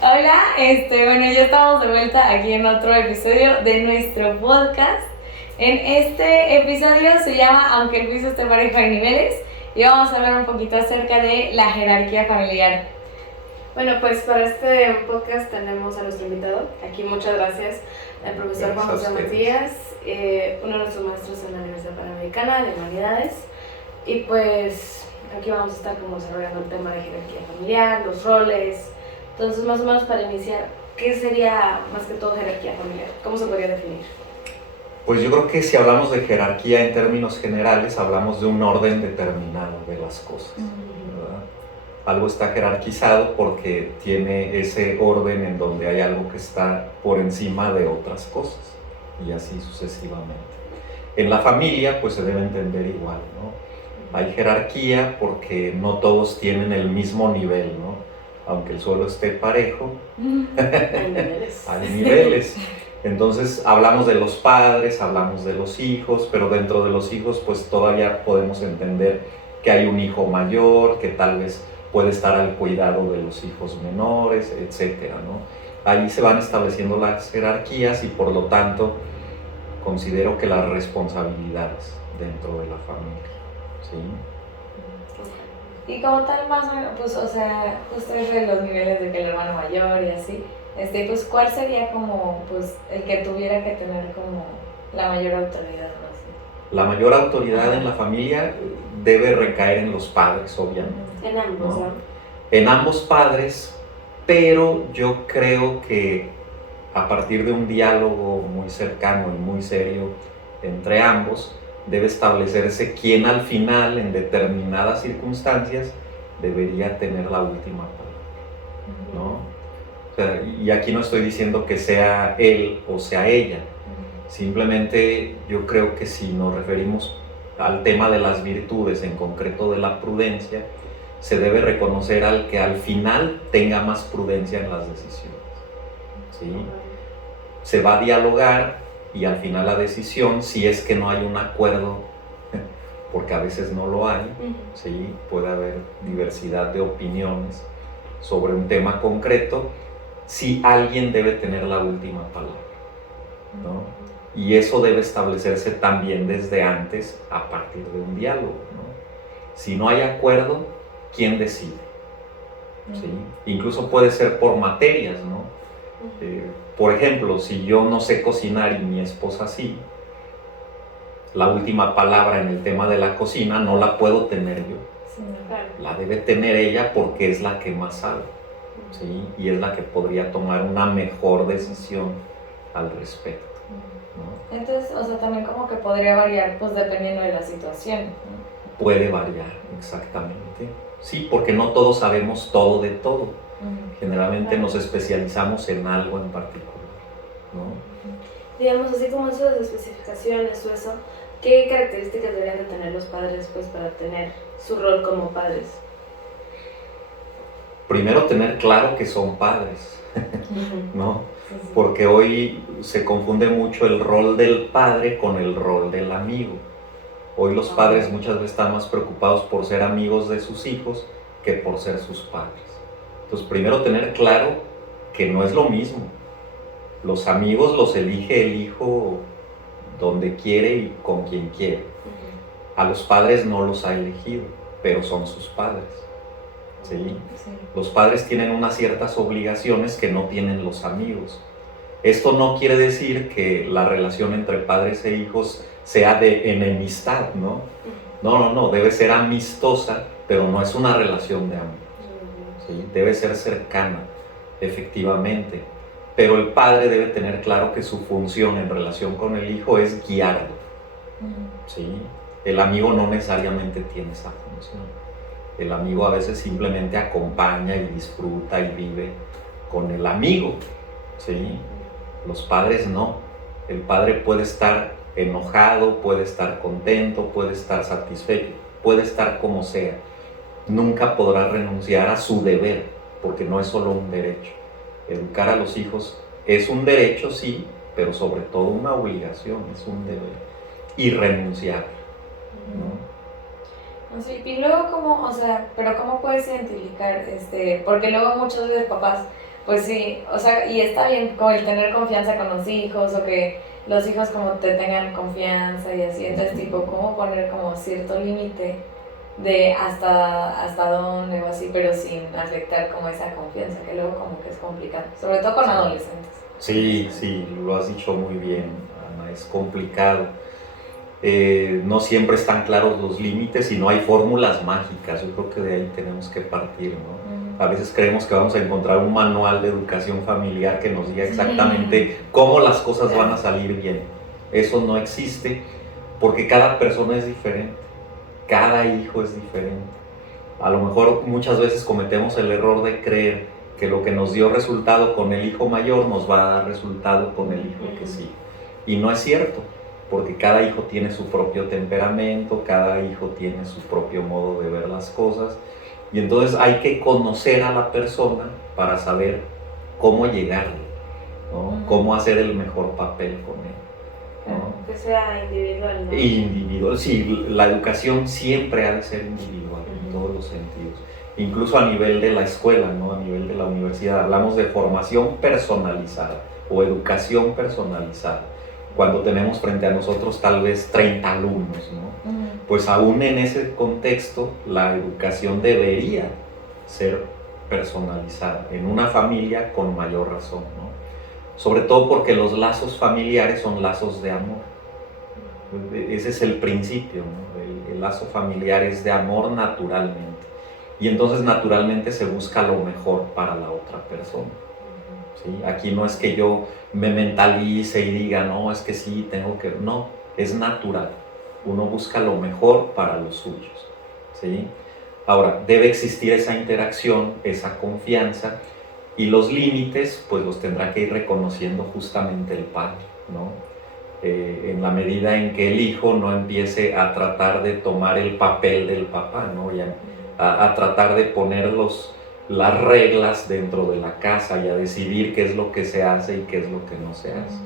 Hola, bueno, ya estamos de vuelta aquí en otro episodio de nuestro podcast. En este episodio se llama Aunque el piso esté parejo hay niveles y vamos a hablar un poquito acerca de la jerarquía familiar. Bueno, pues para este podcast tenemos a nuestro invitado. Aquí muchas gracias al profesor Juan José Matías, uno de nuestros maestros en la Universidad Panamericana de Humanidades. Y pues aquí vamos a estar como desarrollando el tema de jerarquía familiar, los roles. Entonces, más o menos para iniciar, ¿qué sería más que todo jerarquía familiar? ¿Cómo se podría definir? Pues yo creo que si hablamos de jerarquía en términos generales, hablamos de un orden determinado de las cosas, ¿verdad? Algo está jerarquizado porque tiene ese orden en donde hay algo que está por encima de otras cosas, y así sucesivamente. En la familia, pues se debe entender igual, ¿no? Hay jerarquía porque no todos tienen el mismo nivel, ¿no? Aunque el suelo esté parejo, hay niveles. Entonces hablamos de los padres, hablamos de los hijos, pero dentro de los hijos pues todavía podemos entender que hay un hijo mayor, que tal vez puede estar al cuidado de los hijos menores, etcétera, ¿no? Ahí se van estableciendo las jerarquías y por lo tanto considero que las responsabilidades dentro de la familia, ¿sí? Y como tal, más o menos, pues, o sea, justo eso de los niveles de que el hermano mayor y así, pues, ¿cuál sería como, pues, el que tuviera que tener como la mayor autoridad, no sé? La mayor autoridad en la familia debe recaer en los padres, obviamente. En ambos, ¿no? En ambos padres, pero yo creo que a partir de un diálogo muy cercano y muy serio entre ambos, debe establecerse quién al final, en determinadas circunstancias, debería tener la última palabra, ¿no? O sea, y aquí no estoy diciendo que sea él o sea ella, simplemente yo creo que si nos referimos al tema de las virtudes, en concreto de la prudencia, se debe reconocer al que al final tenga más prudencia en las decisiones, ¿sí? Se va a dialogar y al final la decisión, si es que no hay un acuerdo, porque a veces no lo hay, ¿sí? Puede haber diversidad de opiniones sobre un tema concreto, si alguien debe tener la última palabra, ¿no? Y eso debe establecerse también desde antes a partir de un diálogo, ¿no? Si no hay acuerdo, ¿quién decide? ¿Sí? Incluso puede ser por materias, ¿no? Por ejemplo, si yo no sé cocinar y mi esposa sí, la última palabra en el tema de la cocina no la puedo tener yo. Sí, claro. La debe tener ella porque es la que más sabe, ¿sí? Y es la que podría tomar una mejor decisión al respecto, ¿no? Entonces, o sea, también como que podría variar, pues, dependiendo de la situación, ¿no? Puede variar, exactamente. Sí, porque no todos sabemos todo de todo. Generalmente nos especializamos en algo en particular, ¿no? Digamos, así como esas especificaciones o eso, ¿qué características deberían de tener los padres pues para tener su rol como padres? Primero tener claro que son padres, ¿no? Sí, sí. Porque hoy se confunde mucho el rol del padre con el rol del amigo. Hoy los padres muchas veces están más preocupados por ser amigos de sus hijos que por ser sus padres. Entonces, primero tener claro que no es lo mismo. Los amigos los elige el hijo donde quiere y con quien quiere. A los padres no los ha elegido, pero son sus padres, ¿sí? Sí. Los padres tienen unas ciertas obligaciones que no tienen los amigos. Esto no quiere decir que la relación entre padres e hijos sea de enemistad, ¿no? No, debe ser amistosa, pero no es una relación de amor, ¿sí? Debe ser cercana, efectivamente. Pero el padre debe tener claro que su función en relación con el hijo es guiarlo, ¿sí? El amigo no necesariamente tiene esa función. El amigo a veces simplemente acompaña y disfruta y vive con el amigo, ¿sí? Los padres no. El padre puede estar enojado, puede estar contento, puede estar satisfecho, puede estar como sea. Nunca podrá renunciar a su deber, porque no es solo un derecho. Educar a los hijos es un derecho, sí, pero sobre todo una obligación, es un deber. Irrenunciable, ¿no? Sí, y luego cómo, o sea, pero cómo puedes identificar, porque luego muchos de los papás pues sí, o sea, y está bien como el tener confianza con los hijos o que los hijos como te tengan confianza y así, entonces tipo, cómo poner como cierto límite de hasta dónde o así, pero sin afectar como esa confianza, que luego como que es complicado, sobre todo con adolescentes. Sí, sí, lo has dicho muy bien, Ana, es complicado. No siempre están claros los límites y no hay fórmulas mágicas. Yo creo que de ahí tenemos que partir, ¿no? A veces creemos que vamos a encontrar un manual de educación familiar que nos diga exactamente cómo las cosas van a salir bien. Eso no existe porque cada persona es diferente, cada hijo es diferente. A lo mejor muchas veces cometemos el error de creer que lo que nos dio resultado con el hijo mayor nos va a dar resultado con el hijo que sigue. Y no es cierto, porque cada hijo tiene su propio temperamento, cada hijo tiene su propio modo de ver las cosas, y entonces hay que conocer a la persona para saber cómo llegarle, ¿no? Cómo hacer el mejor papel con él, ¿no? Que sea individual, ¿no? Individual, sí, la educación siempre ha de ser individual en todos los sentidos, incluso a nivel de la escuela, ¿no? A nivel de la universidad, hablamos de formación personalizada o educación personalizada. Cuando tenemos frente a nosotros tal vez 30 alumnos, ¿no? Pues aún en ese contexto la educación debería ser personalizada, en una familia con mayor razón, ¿no? Sobre todo porque los lazos familiares son lazos de amor. Ese es el principio, ¿no? El lazo familiar es de amor naturalmente, y entonces naturalmente se busca lo mejor para la otra persona. ¿Sí? Aquí no es que yo me mentalice y diga, no, es que sí, tengo que... No, es natural. Uno busca lo mejor para los suyos. ¿Sí? Ahora, debe existir esa interacción, esa confianza, y los límites, pues los tendrá que ir reconociendo justamente el padre, ¿no? En la medida en que el hijo no empiece a tratar de tomar el papel del papá, ¿no? Y a tratar de poner las reglas dentro de la casa y a decidir qué es lo que se hace y qué es lo que no se hace.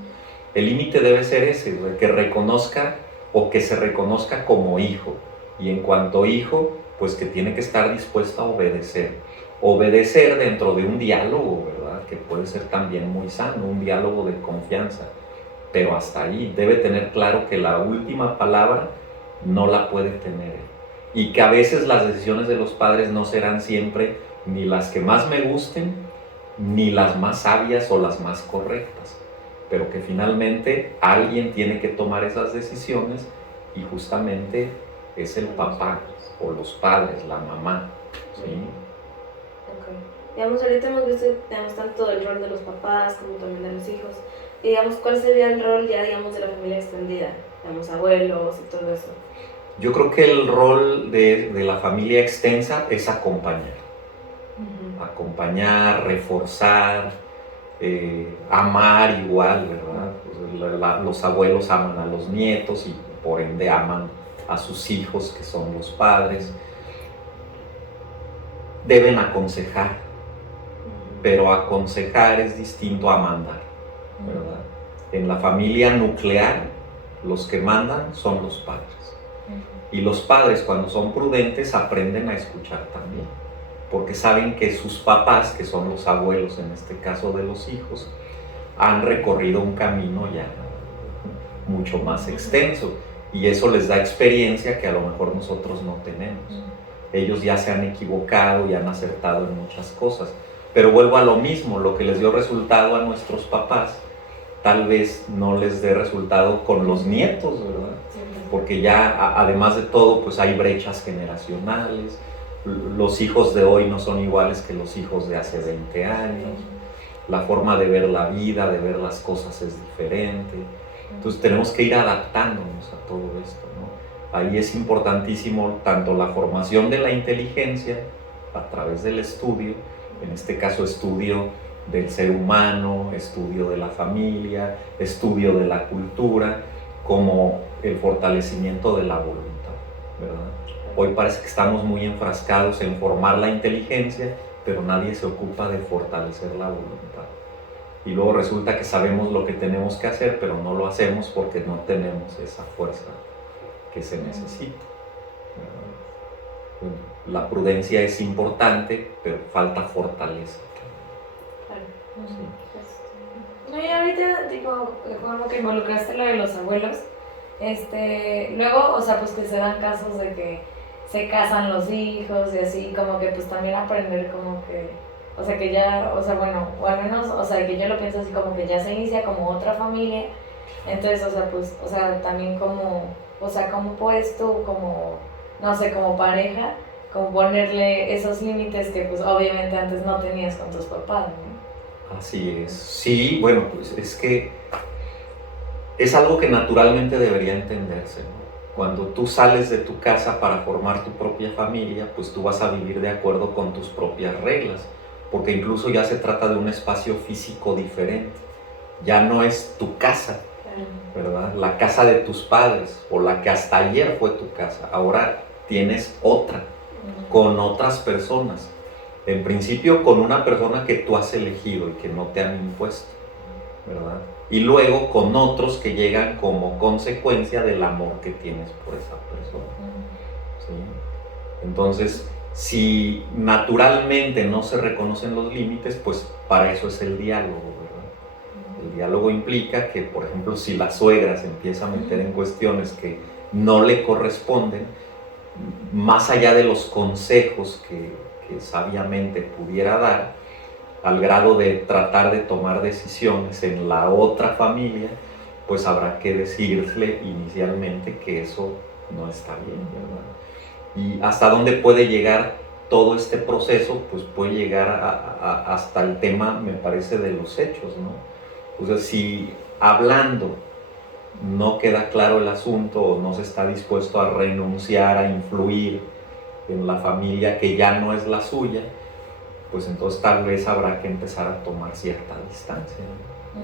El límite debe ser ese, que reconozca o que se reconozca como hijo, y en cuanto hijo, pues que tiene que estar dispuesto a obedecer dentro de un diálogo, ¿verdad? Que puede ser también muy sano, un diálogo de confianza, pero hasta ahí debe tener claro que la última palabra no la puede tener él, y que a veces las decisiones de los padres no serán siempre ni las que más me gusten, ni las más sabias o las más correctas, pero que finalmente alguien tiene que tomar esas decisiones, y justamente es el papá o los padres, la mamá, ¿sí? Okay. Digamos, ahorita hemos visto, digamos, tanto el rol de los papás como también de los hijos. Y digamos, ¿cuál sería el rol ya, digamos, de la familia extendida? Digamos, abuelos y todo eso. Yo creo que el rol de la familia extensa es acompañar. Acompañar, reforzar, amar igual, ¿verdad? Pues los abuelos aman a los nietos y por ende aman a sus hijos, que son los padres. Deben aconsejar, pero aconsejar es distinto a mandar, ¿verdad? En la familia nuclear, los que mandan son los padres. Y los padres, cuando son prudentes, aprenden a escuchar también, porque saben que sus papás, que son los abuelos en este caso de los hijos, han recorrido un camino ya mucho más extenso, y eso les da experiencia que a lo mejor nosotros no tenemos. Ellos ya se han equivocado y han acertado en muchas cosas, pero vuelvo a lo mismo, lo que les dio resultado a nuestros papás tal vez no les dé resultado con los nietos, ¿verdad? Porque ya además de todo, pues hay brechas generacionales, los hijos de hoy no son iguales que los hijos de hace 20 años, la forma de ver la vida, de ver las cosas es diferente. Entonces tenemos que ir adaptándonos a todo esto, ¿no? Ahí es importantísimo tanto la formación de la inteligencia a través del estudio, en este caso estudio del ser humano, estudio de la familia, estudio de la cultura, como el fortalecimiento de la voluntad, ¿verdad? Hoy parece que estamos muy enfrascados en formar la inteligencia, pero nadie se ocupa de fortalecer la voluntad. Y luego resulta que sabemos lo que tenemos que hacer, pero no lo hacemos porque no tenemos esa fuerza que se necesita, ¿verdad? La prudencia es importante, pero falta fortaleza. Claro. Sí. No, y ahorita, digo, como que involucraste lo de los abuelos, luego, o sea, pues que se dan casos de que se casan los hijos y así, como que pues también aprender como que, o sea, que ya, o sea, bueno, o al menos, o sea, que yo lo pienso así como que ya se inicia como otra familia, entonces, o sea, pues, o sea, también como, o sea, cómo puedes tú como, no sé, como pareja, como ponerle esos límites que pues obviamente antes no tenías con tus papás, ¿no? Así es. Sí, bueno, pues es que es algo que naturalmente debería entenderse, ¿no? Cuando tú sales de tu casa para formar tu propia familia, pues tú vas a vivir de acuerdo con tus propias reglas, porque incluso ya se trata de un espacio físico diferente. Ya no es tu casa, ¿verdad? La casa de tus padres o la que hasta ayer fue tu casa. Ahora tienes otra, con otras personas. En principio con una persona que tú has elegido y que no te han impuesto, ¿verdad? Y luego con otros que llegan como consecuencia del amor que tienes por esa persona, ¿sí? Entonces, si naturalmente no se reconocen los límites, pues para eso es el diálogo, ¿verdad? El diálogo implica que, por ejemplo, si la suegra se empieza a meter en cuestiones que no le corresponden, más allá de los consejos que sabiamente pudiera dar, al grado de tratar de tomar decisiones en la otra familia, pues habrá que decirle inicialmente que eso no está bien, ¿verdad? Y hasta dónde puede llegar todo este proceso, pues puede llegar hasta el tema, me parece, de los hechos, ¿no? O sea, si hablando no queda claro el asunto o no se está dispuesto a renunciar a influir en la familia que ya no es la suya, pues entonces tal vez habrá que empezar a tomar cierta distancia, ¿no?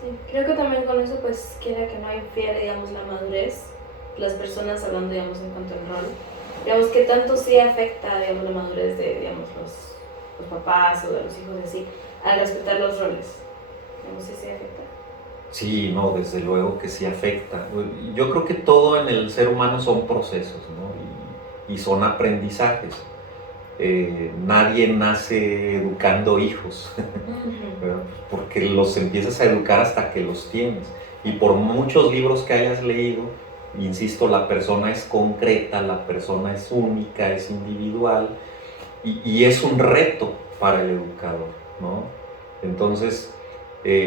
Sí, creo que también con eso, pues, quiera que no infiere, digamos, la madurez, las personas hablando, digamos, en cuanto al rol, digamos, que tanto sí afecta, digamos, la madurez de, digamos, los papás o de los hijos y así, al respetar los roles, digamos, sí afecta. Sí, no, desde luego que sí afecta. Yo creo que todo en el ser humano son procesos, ¿no? Y son aprendizajes. Nadie nace educando hijos, ¿verdad? Porque los empiezas a educar hasta que los tienes. Y por muchos libros que hayas leído, insisto, la persona es concreta, la persona es única, es individual, y es un reto para el educador, ¿no? Entonces,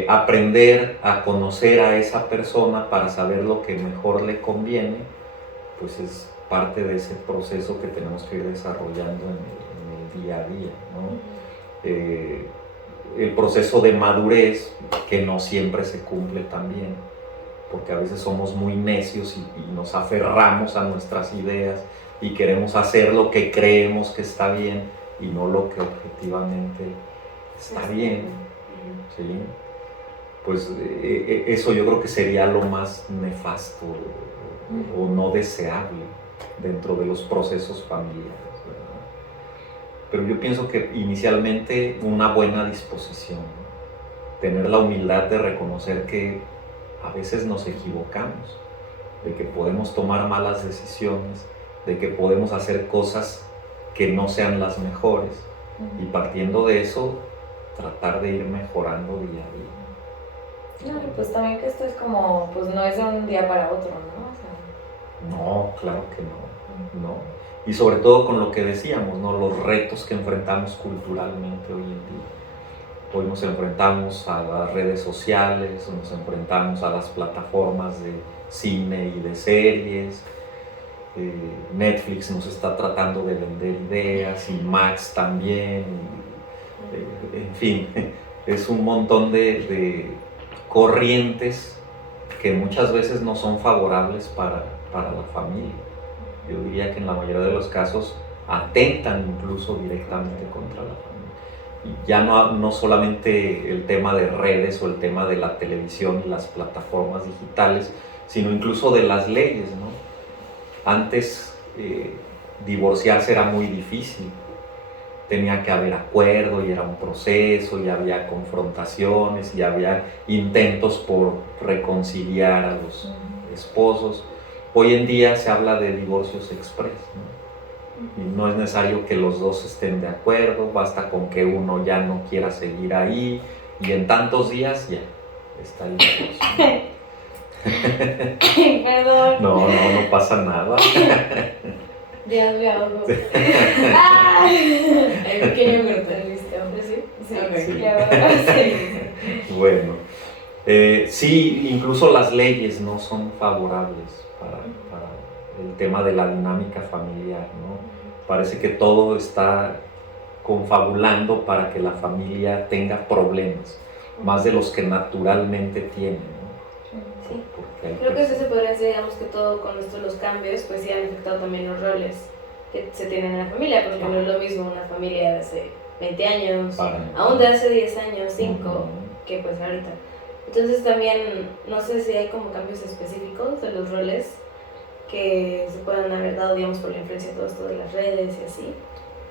aprender a conocer a esa persona para saber lo que mejor le conviene, pues es parte de ese proceso que tenemos que ir desarrollando en el día a día, ¿no? El proceso de madurez, que no siempre se cumple también, porque a veces somos muy necios y nos aferramos a nuestras ideas y queremos hacer lo que creemos que está bien y no lo que objetivamente está bien, ¿sí? Pues eso yo creo que sería lo más nefasto o no deseable dentro de los procesos familiares, ¿verdad? Pero yo pienso que inicialmente una buena disposición, ¿no? Tener la humildad de reconocer que a veces nos equivocamos, de que podemos tomar malas decisiones, de que podemos hacer cosas que no sean las mejores, y partiendo de eso tratar de ir mejorando día a día. No, y pues también que esto es como, pues no es de un día para otro, ¿no? O sea, no, claro que no, no. Y sobre todo con lo que decíamos, ¿no? Los retos que enfrentamos culturalmente hoy en día. Hoy nos enfrentamos a las redes sociales, nos enfrentamos a las plataformas de cine y de series. Netflix nos está tratando de vender ideas, y Max también. En fin, es un montón de corrientes que muchas veces no son favorables para la familia. Yo diría que en la mayoría de los casos atentan incluso directamente contra la familia. Y ya no solamente el tema de redes o el tema de la televisión y las plataformas digitales, sino incluso de las leyes, ¿no? Antes divorciarse era muy difícil. Tenía que haber acuerdo y era un proceso y había confrontaciones y había intentos por reconciliar a los esposos. Hoy en día se habla de divorcios express, ¿no? Y no es necesario que los dos estén de acuerdo, basta con que uno ya no quiera seguir ahí y en tantos días ya está ahí la cosa. Perdón. No pasa nada. Dios me ahogo. El pequeño corte, ¿listo? ¿Sí? Sí, Ok. sí. Sí. Bueno, sí, incluso las leyes no son favorables para el tema de la dinámica familiar, ¿no? Parece que todo está confabulando para que la familia tenga problemas, más de los que naturalmente tiene, ¿no? Sí. Porque hay Creo que eso personas- se podría decir, digamos que todo con esto, los cambios, pues sí han afectado también los roles que se tienen en la familia, porque no es lo mismo una familia de hace 20 años, para- aún de hace 10 años, 5, Ujú. que pues ahorita. Entonces también, no sé si hay como cambios específicos de los roles que se puedan haber dado, digamos, por la influencia de todo esto de las redes y así.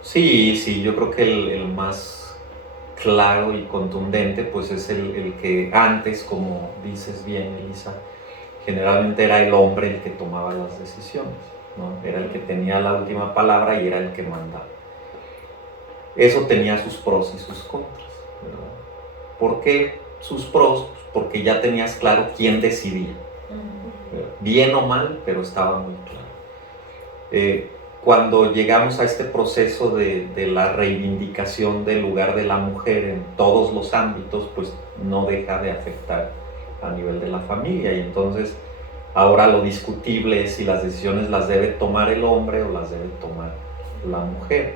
Sí, yo creo que el más claro y contundente pues es el que antes, como dices bien, Elisa, generalmente era el hombre el que tomaba las decisiones, ¿no? Era el que tenía la última palabra y era el que mandaba. Eso tenía sus pros y sus contras, ¿verdad? ¿Por qué sus pros? Porque ya tenías claro quién decidía, bien o mal, pero estaba muy claro. Cuando llegamos a este proceso de la reivindicación del lugar de la mujer en todos los ámbitos, pues no deja de afectar a nivel de la familia, y entonces ahora lo discutible es si las decisiones las debe tomar el hombre o las debe tomar la mujer.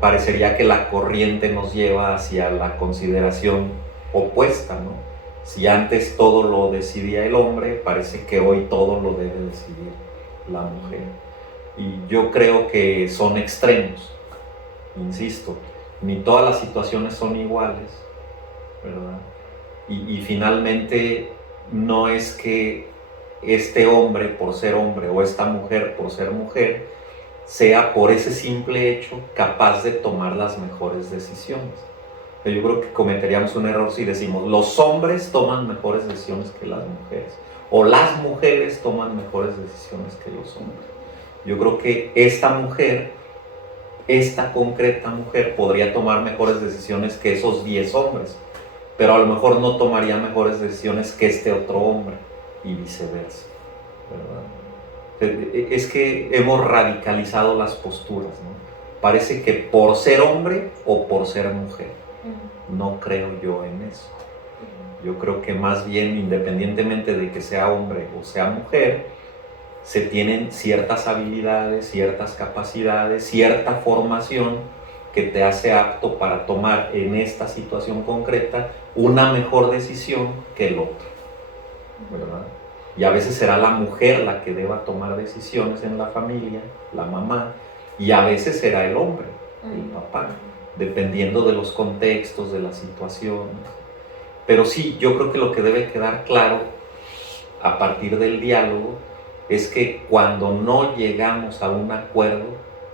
Parecería que la corriente nos lleva hacia la consideración opuesta, ¿no? Si antes todo lo decidía el hombre, parece que hoy todo lo debe decidir la mujer. Y yo creo que son extremos, insisto, ni todas las situaciones son iguales, ¿verdad? Y finalmente no es que este hombre por ser hombre o esta mujer por ser mujer sea por ese simple hecho capaz de tomar las mejores decisiones. Yo creo que cometeríamos un error si decimos los hombres toman mejores decisiones que las mujeres o las mujeres toman mejores decisiones que los hombres. Yo creo que esta mujer, esta concreta mujer podría tomar mejores decisiones que esos 10 hombres, pero a lo mejor no tomaría mejores decisiones que este otro hombre y viceversa, ¿verdad? Es que hemos radicalizado las posturas, ¿no? Parece que por ser hombre o por ser mujer. No creo yo en eso. Yo creo que más bien, independientemente de que sea hombre o sea mujer, se tienen ciertas habilidades, ciertas capacidades, cierta formación que te hace apto para tomar en esta situación concreta una mejor decisión que el otro, ¿verdad? Y a veces será la mujer la que deba tomar decisiones en la familia, la mamá, y a veces será el hombre, el papá, dependiendo de los contextos, de las situaciones. Pero sí, yo creo que lo que debe quedar claro a partir del diálogo es que cuando no llegamos a un acuerdo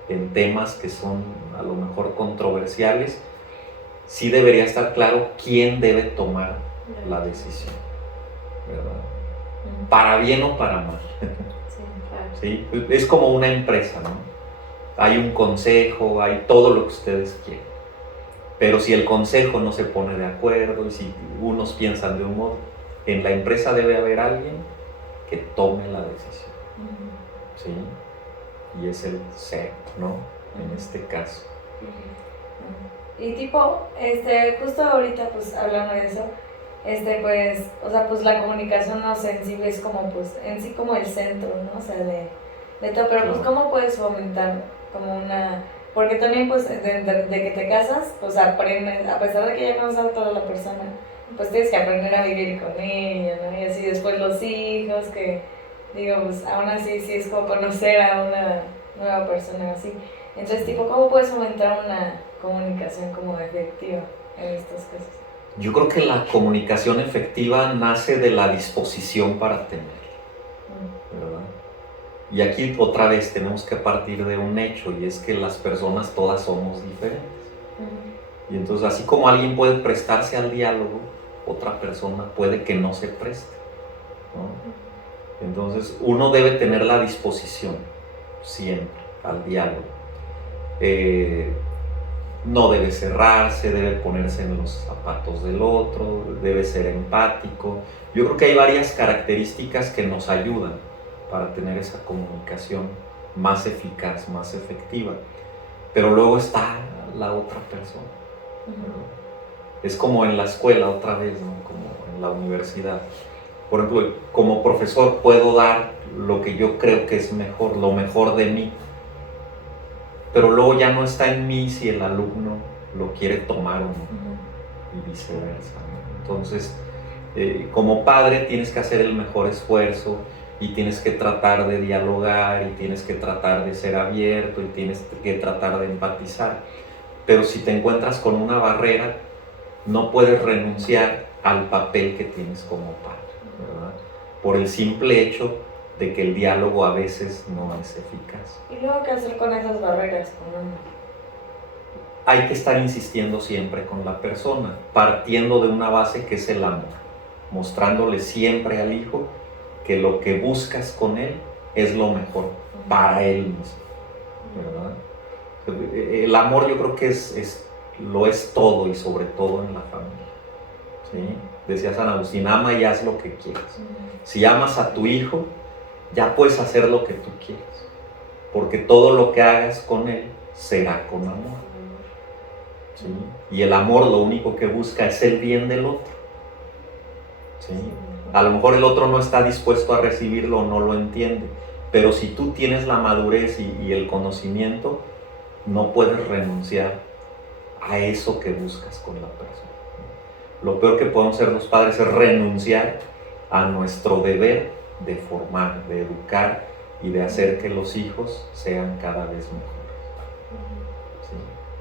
en temas que son a lo mejor controversiales, sí debería estar claro quién debe tomar la decisión, ¿verdad? Para bien o para mal. ¿Sí? Es como una empresa, ¿no? Hay un consejo, hay todo lo que ustedes quieren. Pero si el consejo no se pone de acuerdo y si unos piensan de un modo, en la empresa debe haber alguien que tome la decisión. ¿Sí? Y es el ser, ¿no? En este caso. Y tipo, justo ahorita pues hablando de eso, pues, o sea, pues la comunicación, no sé, en sí es como, pues, en sí como el centro, ¿no? O sea, de todo, pero pues, ¿cómo puedes fomentar como una, porque también, pues, de que te casas, pues aprendes, a pesar de que ya conoces a toda la persona, pues tienes que aprender a vivir con ella, ¿no? Y así después los hijos, que, digo, pues, aún así sí es como conocer a una nueva persona, así. Entonces, tipo, ¿cómo puedes fomentar una comunicación como efectiva en estos casos? Yo creo que la comunicación efectiva nace de la disposición para tener, ¿verdad? Y aquí otra vez tenemos que partir de un hecho, y es que las personas todas somos diferentes. Y entonces, así como alguien puede prestarse al diálogo, otra persona puede que no se preste, ¿no? Entonces, uno debe tener la disposición, siempre. al diálogo. No debe cerrarse, debe ponerse en los zapatos del otro, debe ser empático. Yo creo que hay varias características que nos ayudan para tener esa comunicación más eficaz, más efectiva. Pero luego está la otra persona. Es como en la escuela otra vez, ¿no? Como en la universidad. Por ejemplo, como profesor puedo dar lo que yo creo que es mejor, lo mejor de mí. Pero luego ya no está en mí si el alumno lo quiere tomar o no, y viceversa, ¿no? Entonces, como padre tienes que hacer el mejor esfuerzo y tienes que tratar de dialogar y tienes que tratar de ser abierto y tienes que tratar de empatizar. Pero si te encuentras con una barrera, no puedes renunciar al papel que tienes como padre, ¿verdad? Por el simple hecho de que el diálogo a veces no es eficaz. ¿Y luego qué hacer con esas barreras? Hay que estar insistiendo siempre con la persona, partiendo de una base que es el amor, mostrándole siempre al hijo que lo que buscas con él es lo mejor para él mismo, ¿verdad? El amor yo creo que lo es todo y sobre todo en la familia, ¿sí? Decía San Agustín, ama y haz lo que quieras. Si amas a tu hijo, ya puedes hacer lo que tú quieras, porque todo lo que hagas con él será con amor, ¿sí? Y el amor lo único que busca es el bien del otro, ¿sí? A lo mejor el otro no está dispuesto a recibirlo o no lo entiende, pero si tú tienes la madurez y el conocimiento, no puedes renunciar a eso que buscas con la persona. Lo peor que podemos hacer los padres es renunciar a nuestro deber de formar, de educar y de hacer que los hijos sean cada vez mejores. ¿Sí?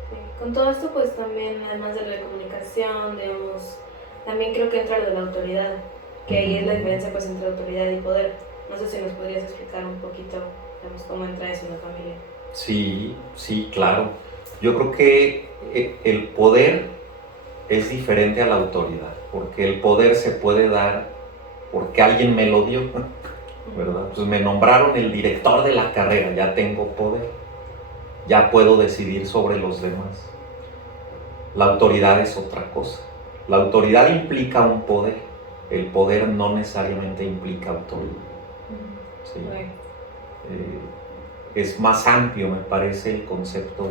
Sí. Con todo esto, pues también, además de la comunicación, digamos, también creo que entra lo de la autoridad, que ahí es la diferencia pues entre autoridad y poder. No sé si nos podrías explicar un poquito, digamos, cómo entra eso en la familia. Sí, sí, claro. Yo creo que el poder es diferente a la autoridad, porque el poder se puede dar porque alguien me lo dio, ¿verdad? Pues me nombraron el director de la carrera, ya tengo poder, ya puedo decidir sobre los demás. La autoridad es otra cosa. La autoridad implica un poder, el poder no necesariamente implica autoridad. ¿Sí? Es más amplio, me parece, el concepto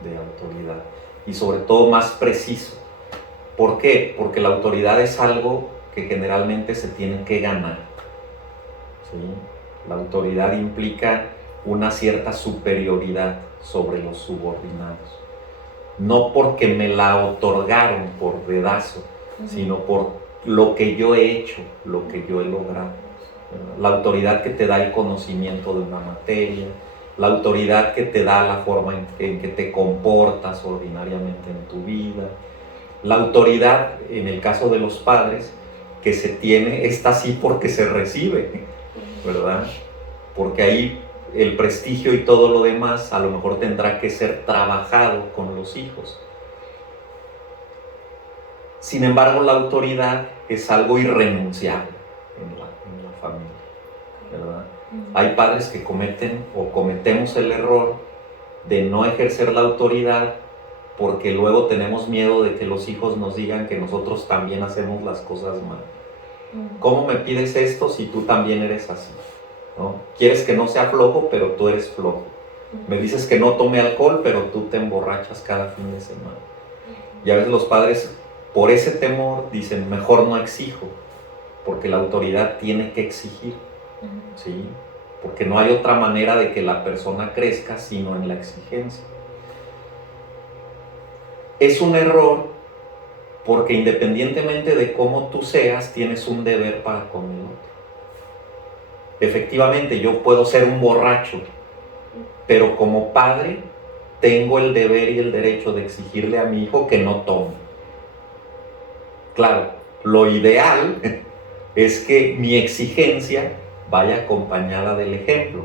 de autoridad y sobre todo más preciso. ¿Por qué? Porque la autoridad es algo que generalmente se tiene que ganar, ¿sí? La autoridad implica una cierta superioridad sobre los subordinados, no porque me la otorgaron por dedazo, sino por lo que yo he hecho, lo que yo he logrado. La autoridad que te da el conocimiento de una materia, la autoridad que te da la forma en que te comportas ordinariamente en tu vida, la autoridad, en el caso de los padres, que se tiene, está así porque se recibe, ¿verdad? Porque ahí el prestigio y todo lo demás a lo mejor tendrá que ser trabajado con los hijos. Sin embargo, la autoridad es algo irrenunciable en la familia, ¿verdad? Hay padres que cometen o cometemos el error de no ejercer la autoridad porque luego tenemos miedo de que los hijos nos digan que nosotros también hacemos las cosas mal. ¿Cómo me pides esto si tú también eres así? ¿No? Quieres que no sea flojo, pero tú eres flojo. Me dices que no tome alcohol, pero tú te emborrachas cada fin de semana. Y a veces los padres, por ese temor, dicen, mejor no exijo, porque la autoridad tiene que exigir, ¿sí? Porque no hay otra manera de que la persona crezca sino en la exigencia. Es un error porque independientemente de cómo tú seas, tienes un deber para con el otro. Efectivamente, yo puedo ser un borracho, pero como padre tengo el deber y el derecho de exigirle a mi hijo que no tome. Claro, lo ideal es que mi exigencia vaya acompañada del ejemplo.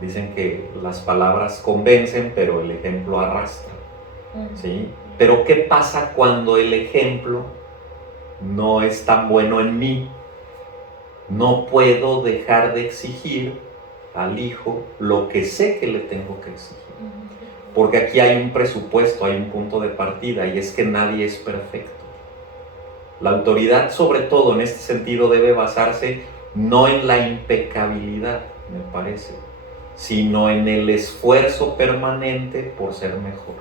Dicen que las palabras convencen, pero el ejemplo arrastra, ¿sí? Pero ¿qué pasa cuando el ejemplo no es tan bueno en mí? No puedo dejar de exigir al hijo lo que sé que le tengo que exigir. Porque aquí hay un presupuesto, hay un punto de partida, y es que nadie es perfecto. La autoridad, sobre todo en este sentido, debe basarse no en la impecabilidad, me parece, sino en el esfuerzo permanente por ser mejor.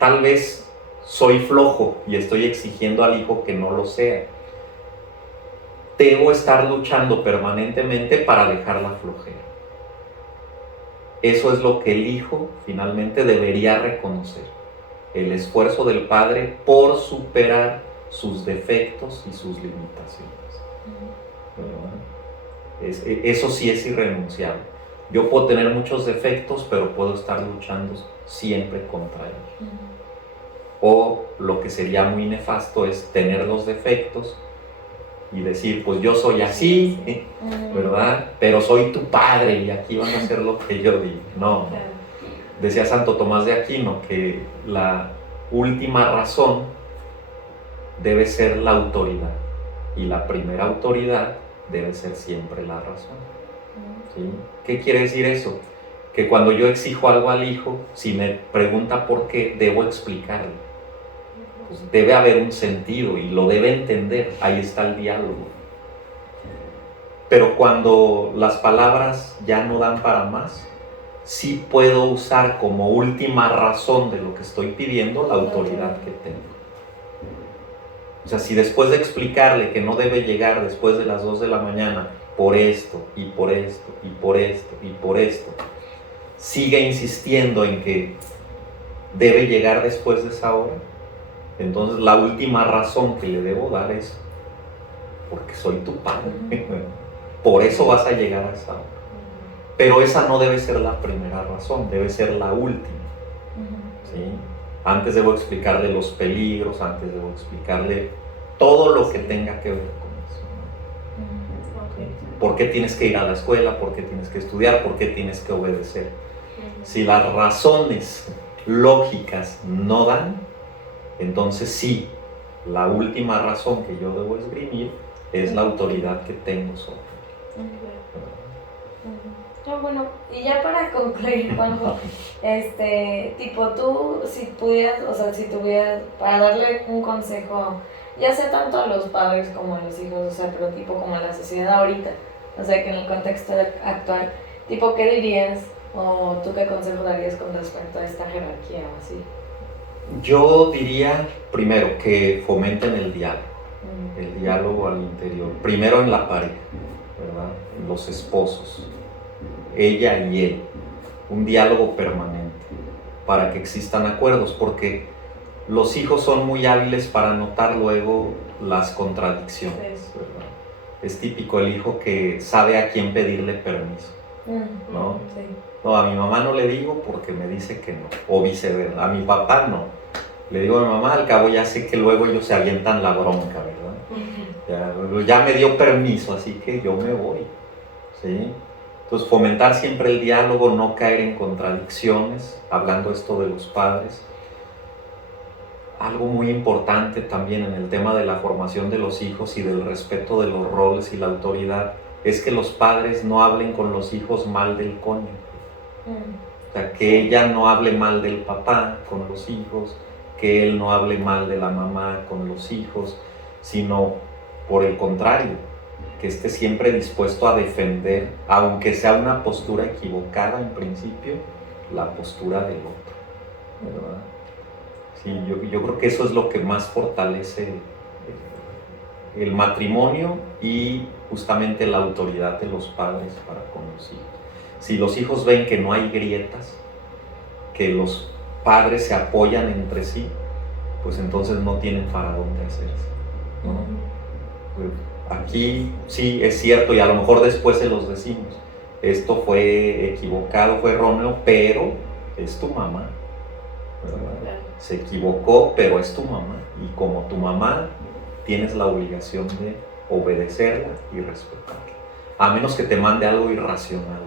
Tal vez soy flojo y estoy exigiendo al hijo que no lo sea. Debo estar luchando permanentemente para dejar la flojera. Eso es lo que el hijo finalmente debería reconocer. El esfuerzo del padre por superar sus defectos y sus limitaciones. Eso sí es irrenunciable. Yo puedo tener muchos defectos, pero puedo estar luchando siempre contra ellos. O lo que sería muy nefasto es tener los defectos y decir, pues yo soy así, ¿verdad? Pero soy tu padre y aquí van a hacer lo que yo digo. No. Decía Santo Tomás de Aquino que la última razón debe ser la autoridad, y la primera autoridad debe ser siempre la razón. ¿Sí? ¿Qué quiere decir eso? Que cuando yo exijo algo al hijo, si me pregunta por qué, debo explicarle. Pues debe haber un sentido y lo debe entender. Ahí está el diálogo. Pero cuando las palabras ya no dan para más, sí puedo usar como última razón de lo que estoy pidiendo la autoridad que tengo. O sea, si después de explicarle que no debe llegar después de las 2 de la mañana por esto, y por esto, y por esto, y por esto, sigue insistiendo en que debe llegar después de esa hora, entonces la última razón que le debo dar es porque soy tu padre. Por eso vas a llegar a esa hora. Pero esa no debe ser la primera razón, debe ser la última. ¿Sí? Antes debo explicarle los peligros, antes debo explicarle todo lo que tenga que ver con eso. ¿Por qué tienes que ir a la escuela? ¿Por qué tienes que estudiar? ¿Por qué tienes que obedecer? Si las razones lógicas no dan, entonces sí, la última razón que yo debo esgrimir es la autoridad que tengo sobre él. No, bueno, y ya para concluir, Juanjo, tipo tú, si pudieras, o sea, si tuvieras, para darle un consejo, ya sea tanto a los padres como a los hijos, o sea, pero tipo como a la sociedad ahorita, o sea, que en el contexto actual, tipo, ¿qué dirías o tú qué consejo darías con respecto a esta jerarquía o así? Yo diría, primero, que fomenten el diálogo al interior, primero en la pareja, ¿verdad? Los esposos, ella y él, un diálogo permanente para que existan acuerdos, porque los hijos son muy hábiles para notar luego las contradicciones, ¿verdad? Es típico el hijo que sabe a quién pedirle permiso, ¿no? Sí. No, a mi mamá no le digo porque me dice que no, o viceversa, a mi papá no. Le digo a mi mamá, al cabo ya sé que luego ellos se avientan la bronca, ¿verdad? Ya me dio permiso, así que yo me voy, ¿sí? Entonces, fomentar siempre el diálogo, no caer en contradicciones, hablando esto de los padres. Algo muy importante también en el tema de la formación de los hijos y del respeto de los roles y la autoridad, es que los padres no hablen con los hijos mal del cónyuge. O sea, que ella no hable mal del papá con los hijos, que él no hable mal de la mamá con los hijos, sino por el contrario, que esté siempre dispuesto a defender, aunque sea una postura equivocada en principio, la postura del otro, ¿verdad? Sí, yo creo que eso es lo que más fortalece el matrimonio y justamente la autoridad de los padres para con los hijos. Si los hijos ven que no hay grietas, que los padres se apoyan entre sí, pues entonces no tienen para dónde hacerse, ¿no? Pues aquí sí es cierto, y a lo mejor después se los decimos, esto fue equivocado, fue erróneo, pero es tu mamá, ¿verdad? Se equivocó, pero es tu mamá, y como tu mamá tienes la obligación de obedecerla y respetarla, a menos que te mande algo irracional,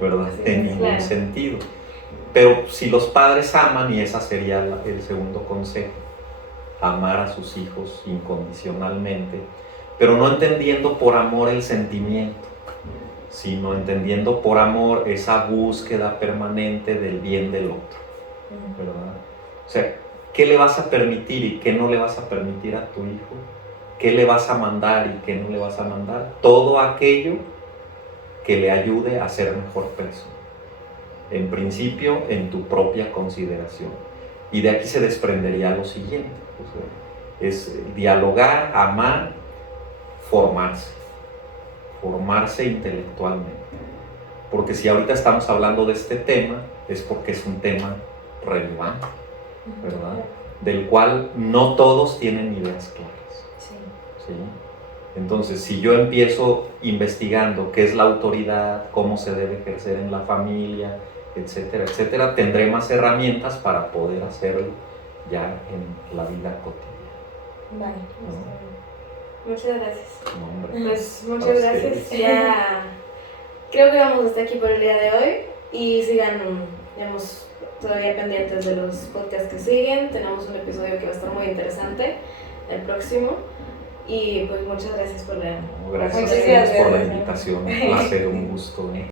¿verdad? En ningún sentido. Pero si los padres aman, y ese sería el segundo consejo, amar a sus hijos incondicionalmente, pero no entendiendo por amor el sentimiento, sino entendiendo por amor esa búsqueda permanente del bien del otro, ¿verdad? O sea, ¿qué le vas a permitir y qué no le vas a permitir a tu hijo? ¿Qué le vas a mandar y qué no le vas a mandar? Todo aquello que le ayude a ser mejor persona. En principio, en tu propia consideración. Y de aquí se desprendería lo siguiente. O sea, es dialogar, amar, formarse intelectualmente. Porque si ahorita estamos hablando de este tema, es porque es un tema relevante, ¿verdad? Del cual no todos tienen ideas claras. Sí. ¿Sí? Entonces, si yo empiezo investigando qué es la autoridad, cómo se debe ejercer en la familia, etcétera, etcétera, tendré más herramientas para poder hacerlo ya en la vida cotidiana. Vale. ¿No? Muchas gracias. No, hombre. Pues muchas gracias. Ya creo que vamos hasta aquí por el día de hoy y sigan, digamos, todavía pendientes de los podcasts que siguen. Tenemos un episodio que va a estar muy interesante, el próximo. Y pues muchas gracias por la... Gracias Muchísimas por la gracias. invitación, un placer, un gusto.